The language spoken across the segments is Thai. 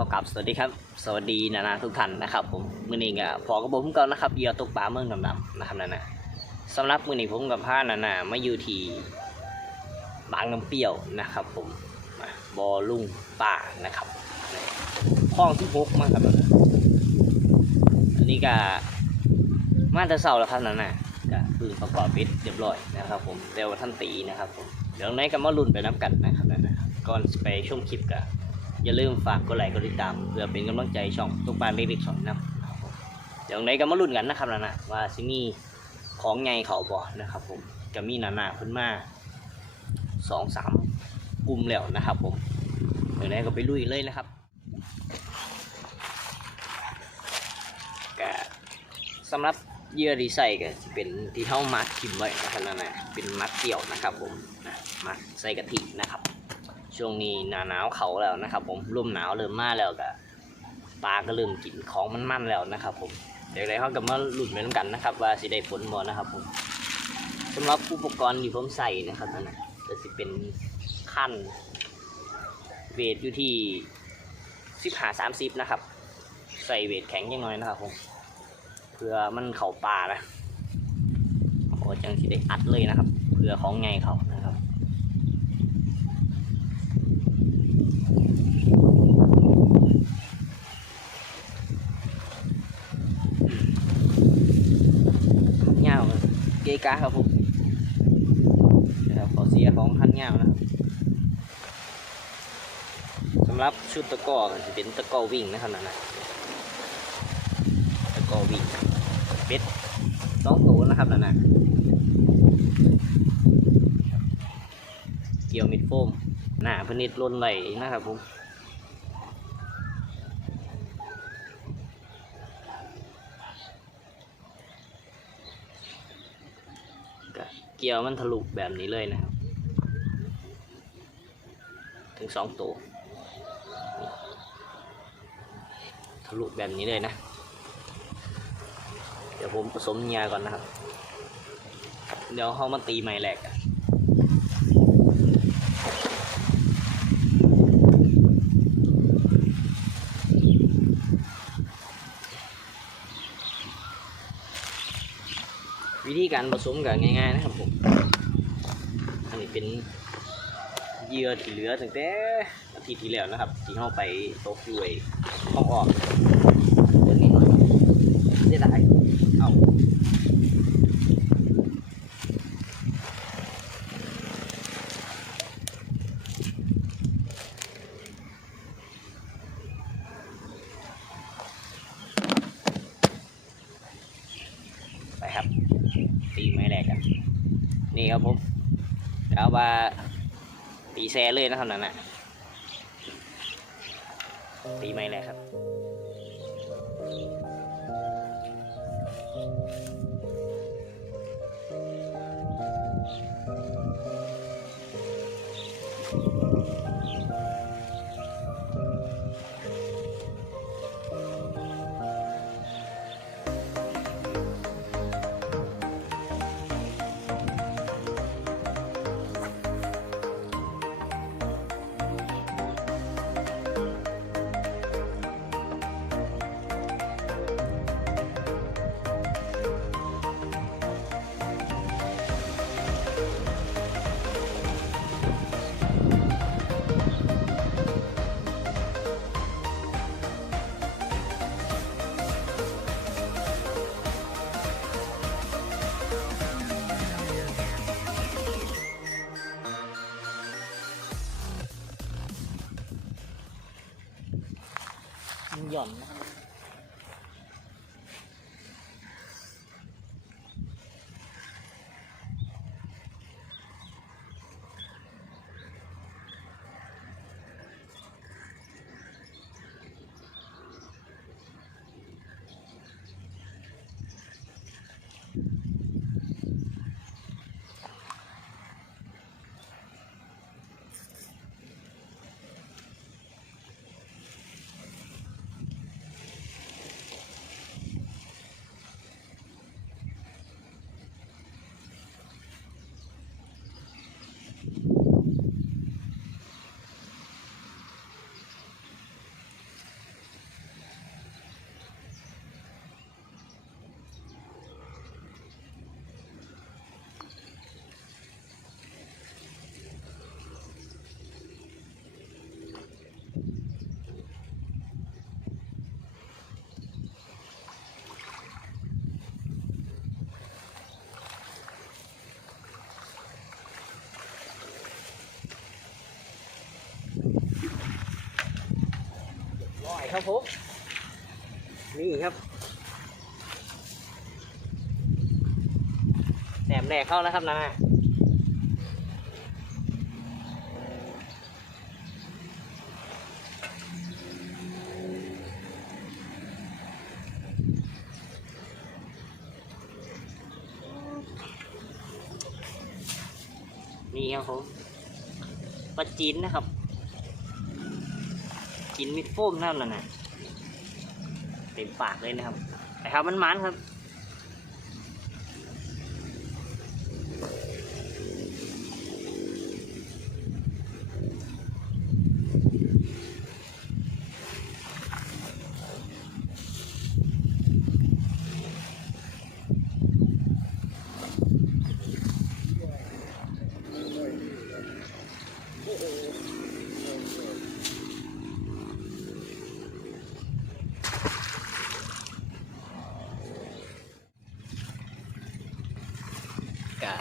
เขากับสวัสดีครับ สวัสดีนานาทุกท่านนะครับผมมือนี้ก็พอกระผมก่อนนะครับเหยื่อตกปลาเมืองดำๆนะครับนานาสำหรับมือนี้ผมกับผ้านานามาอยู่ที่บางน้ำเปรี้ยวนะครับ ผมบอลุงป่านะครับห้องที่หกมาครับนานาอันนี้ก็มาแต่เสาแล้วครับนานาก็คือประกอบปิดเรียบร้อยนะครับ ผมเดี๋ยวท่านตีนะครับผมเดี๋ยวไหนก็มาลุ้นไปน้ำกันนะครับนานาก่อนไปชมคลิปกัน อย่าลืมฝากกดไลค์กดติดตาม เพื่อเป็นกำลังใจช่องตุกบานเล็กๆสองนะเดี๋ยวไหนก็มาลุ้นกันนะครับนะนะว่าซิมีของไงเขาบ่นะครับผมจะมีหนานาขึ้นมาสองสามกลุ่มแล้วนะครับ ผมเดี๋ยวไหนก็ไปลุยเลยนะครับกสำหรับเยื่อดีใส่ก็จะเป็นที่เท่ามัดทิมไว้นะครับนะนะเป็นมัดเกี่ยวนะครับ ผมนะมัดใส่กะทินะครับ ช่วงนี้หนาหนาวเขาแล้วนะครับ ผมร่มหนาวเริ่มมาแล้วก็ปลาก็เริ่มกินของมันๆแล้วนะครับ ผมเดี๋ยวไรเขาก็มาลุ้นไปน้ำกันนะครับ ว่าสิได้ผลบ่นะครับ ผมสำหรับอุปกรณ์ที่ผมใส่นะครับนั่นนะก็จะเป็นขั้นเวทอยู่ที่สิบหาสามสิบนะครับ ใส่เวทแข็งยังน้อยนะครับ ผมเพื่อมันเข่าปลานะโอ้จังสิได้อัดเลยนะครับ เพื่อของไงเขานะครับ เงาเกกาครับผมนะครับขอเสียของพันเงานะครับสำหรับชุดตะก้อจะเป็นตะกร้อวิ่งนะครับนั่นนะตะกร้อวิ่งเป็ดสองตัวนะครับนั่นนะเกี่ยวมิดโฟมหน้าพนิดลนไหลนะครับผม เกี่ยวมันทะลุแบบนี้เลยนะครับ ถึงสองตัวทะลุแบบนี้เลยนะ เดี๋ยวผมผสมยาก่อนนะครับ เดี๋ยวเขามาตีไม้แหลกกัน วิธีการผสมก็ง่ายๆนะครับผม อันนี้เป็นเหยื่อที่เหลือตั้งแต่อาทิตย์ที่แล้วนะครับ ที่เข้าไปตกอยู่ไอ้ห้องออกเดี๋ยวนี้หน่อยเสียดายเอาไปครับ ตีไม้แรกกัน นี่ครับผมเอามาตีแซเลยนะครับนั่นน่ะตีไม่แหละครับ หย่อนนะ ครับผม นี่ครับ แหนมแดกเข้าแล้วครับนะนี่ครับผมปลาจีนนะครับ กินมิดโฟมเท่านั้นนะเต็มปากเลยนะครับแต่ครับมันมันครับ ก็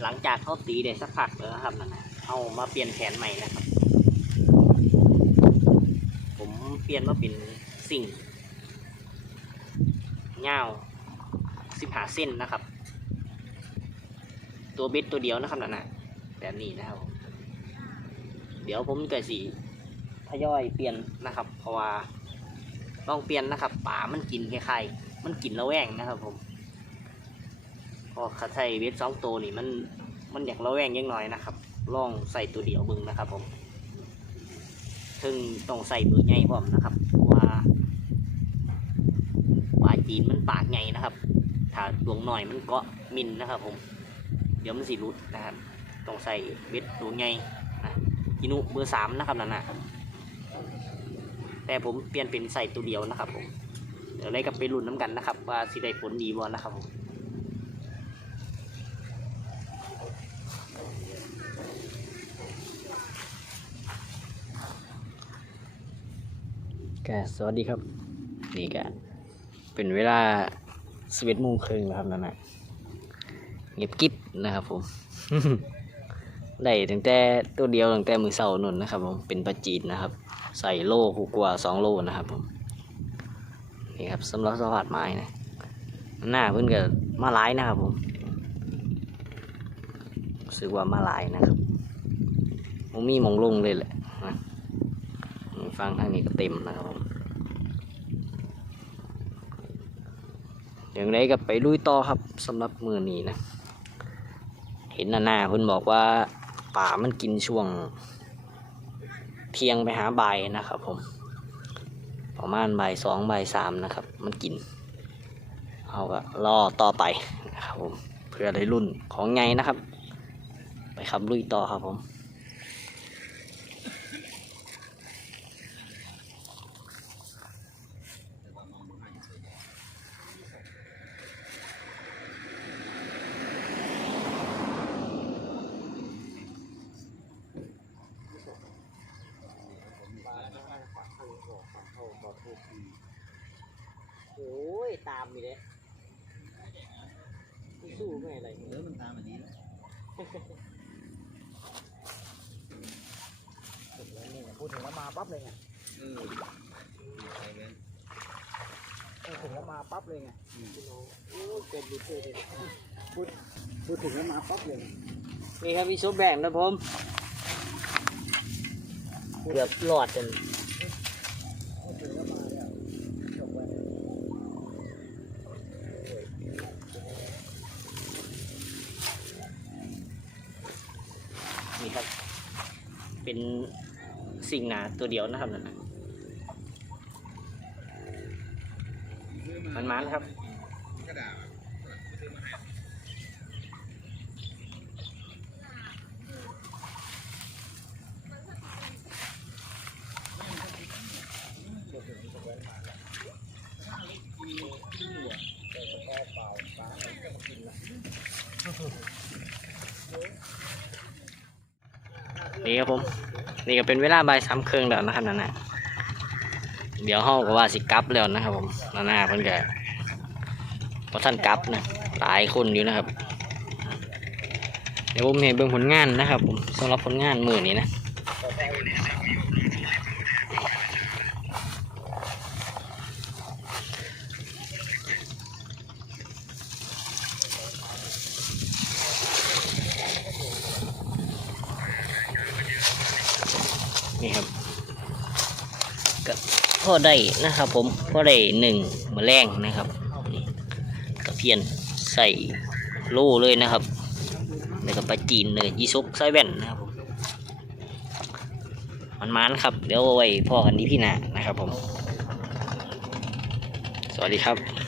หลัง จากเขาตีได้สักพักแล้วนะครับนั่นนะเอามาเปลี่ยนแผนใหม่นะครับ ผมเปลี่ยนมาเป็นสิ่งเงาสิบหาเส้นนะครับ ตัวเบ็ดตัวเดียวนะครับนั่นะแบบนี้นะครับ เดี๋ยวผมก็สีทยอยเปลี่ยนนะครับ เพราะว่าต้องเปลี่ยนนะครับป่ามันกินคล้ายๆมันกินระแวงนะครับผมพอคัดใส่เวทสองตัวนี่มัน มันอยากระแวงยังหน้อยนะครับ ลองใส่ตัวเดียวบึงนะครับ ผมซึ่งต้องใส่เบอร์ใหญ่พร้อมนะครับเพราะว่าปลาจีนมันปากใหญ่นะครับ ถ้าดวงหน่อยมันเกาะมินนะครับ ผม เดี๋ยวมันสิรุดนะครับ ต้องใส่เวทดวงใหญ่นะกินุเบอร์สามนะครับนั่นนะแต่ผมเปลี่ยนเป็นใส่ตัวเดียวนะครับ ผมเดี๋ยวได้กับไปรุ่นน้ำกันนะครับ ว่าสิได้ผลดีบ่นะครับผม ก็สวัสดีครับ นี่ก็เป็นเวลาสิบเอ็ดโมงครึ่งแล้วครับนั่นนะเงียบกิ๊บนะครับผม ได้ตั้งแต่ตัวเดียวตั้งแต่มือเสาร์นนนะครับ ผมเป็นปลาจีนนะครับ ใส่โล่หูกว่าสองโลนะครับผมนี่ครับสำหรับสวัสดไม้นะหน้าเพิ่นก็มาหลายนะครับผมรู้สึกว่ามาหลายนะครับผมมีมองลงเลยแหละ ฟังทางนี้ก็เต็มนะครับผมอย่างไรก็ไปลุยต่อครับสำหรับมือนี้นะ เห็นหน้าๆคุณบอกว่าป่ามันกินช่วง เที่ยงไปหาใบนะครับผม ประมาณใบสองใบสามนะครับ มันกินเอาก็รอต่อไปนะครับผมเพื่อได้รุ่นของไงนะครับ ไปครับลุยต่อครับผม โอ้ย ตามอยู่เลย สู้ไม่อะไรเออมันตามแบบนี้แล้วพูดถึงแล้วมาปั๊บเลยไงเออใครเลยพูดถึงแล้วมาปั๊บเลยไงโอ้ยเป็นดูเท่เลยพูดถึงแล้วมาปั๊บเลยไงนี่ครับพี่ซุปแบ่งนะผมเกือบหลอดจน พูดถึงแล้วมาเนี่ยจบไป นี่ครับ เป็นสิ่งหนาตัวเดียวนะครับนั่นนะมันมันครับ นี่ครับผม นี่ก็เป็นเวลาบ่ายสามครึ่งแล้วนะครับนั่นนะเดี๋ยวห้องก็ว่าสิกลับแล้วนะครับผมนานาเพิ่นก็พอท่านกลับนะหลายคนอยู่นะครับ เดี๋ยวผมเห็นเบื้องผลงานนะครับ ผมสำหรับผลงานมือนี้นะ นี่ครับก็พอได้นะครับ ผมพอได้หนึ่งมแมลงนะครับนี่ตะเพียนใส่โล่เลยนะครับแล้วก็ไปจีนเลยยี่ซุกไส้แว่นนะครับผมมันมันครับ เดี๋ยวไว้พ่อกันที่พี่หนานะครับผม สวัสดีครับ